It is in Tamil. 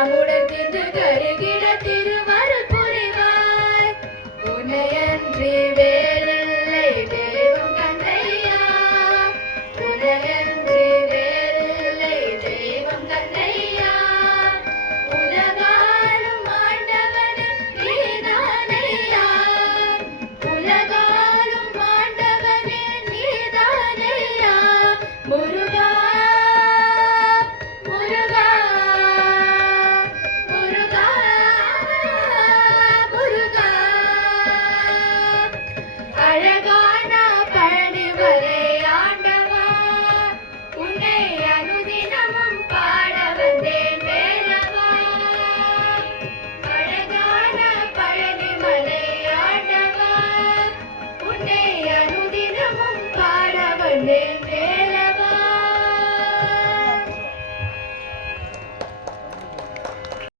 நம்முடன் தின்று கருகிட திருவருள் புரிவாய். உன்னையன்றி வேறில்லை தெய்வம் கந்தையா, உன்னையன்றி வேறில்லை தெய்வம் கந்தையா. உலகாலும் ஆண்டவனே நீதானையா, உலகாலும் ஆண்டவனே நீதானையா. முருகா முருகா முருகா முருகா. அழகான பழனிமலை ஆண்டவா, உன்னை அனுதினமும் பாட வந்தேன் வேலவா. அழகான பழனிமலை ஆண்டவா, உன்னை அனுதினமும் பாட வந்தேன்